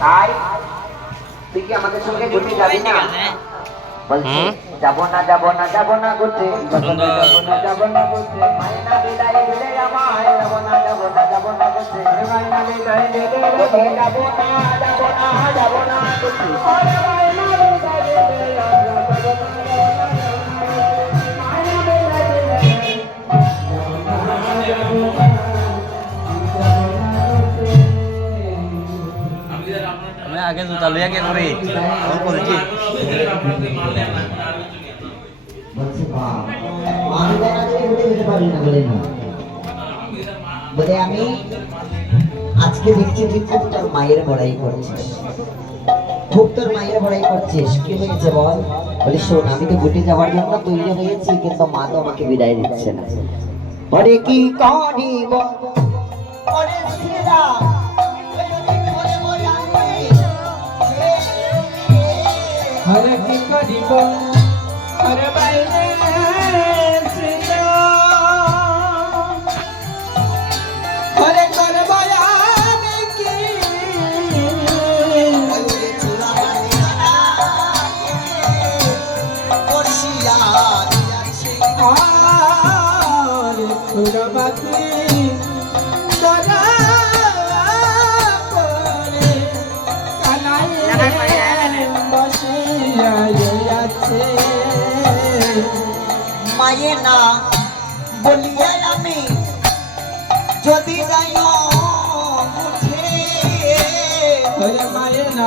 তাই তুই কি আমাদের সঙ্গে ঘুরতে যাবি না? বলছি যাবো না যাবো না যাবো না ঘুরতে, যাবো না যাবো না যাবো না ঘুরতে, মাইনা বিদায় দিলে আমায়, যাবো না যাবো না যাবো না ঘুরতে, মাইনা বিদায় দিলে আমায়, যাবো না যাবো না যাবো না ঘুরতে, আরে মাইনা বিদায় দিলে আমি আগে জুতা লইয়া কে করি আমার বলছি বলে আমি আজকে দেখছি তুই খুব তোর মায়ের বড়াই করছিস, খুব তোর মায়ের বড়াই করছিস। কি হয়েছে বল? বলি শোন, আমি তো ঘুটে যাওয়ার জন্য তৈরি হয়েছি, কিন্তু মা তো আমাকে বিদায় দিচ্ছে না। বলে কি করিব ওরে সিরা, হরে কি করিব হরে বাইরে হরে করব আমি কি হরে ফুরবাতি দরা পরে কানাই মায়ে না বলিয়ে আমি যদি যাই মায়ে না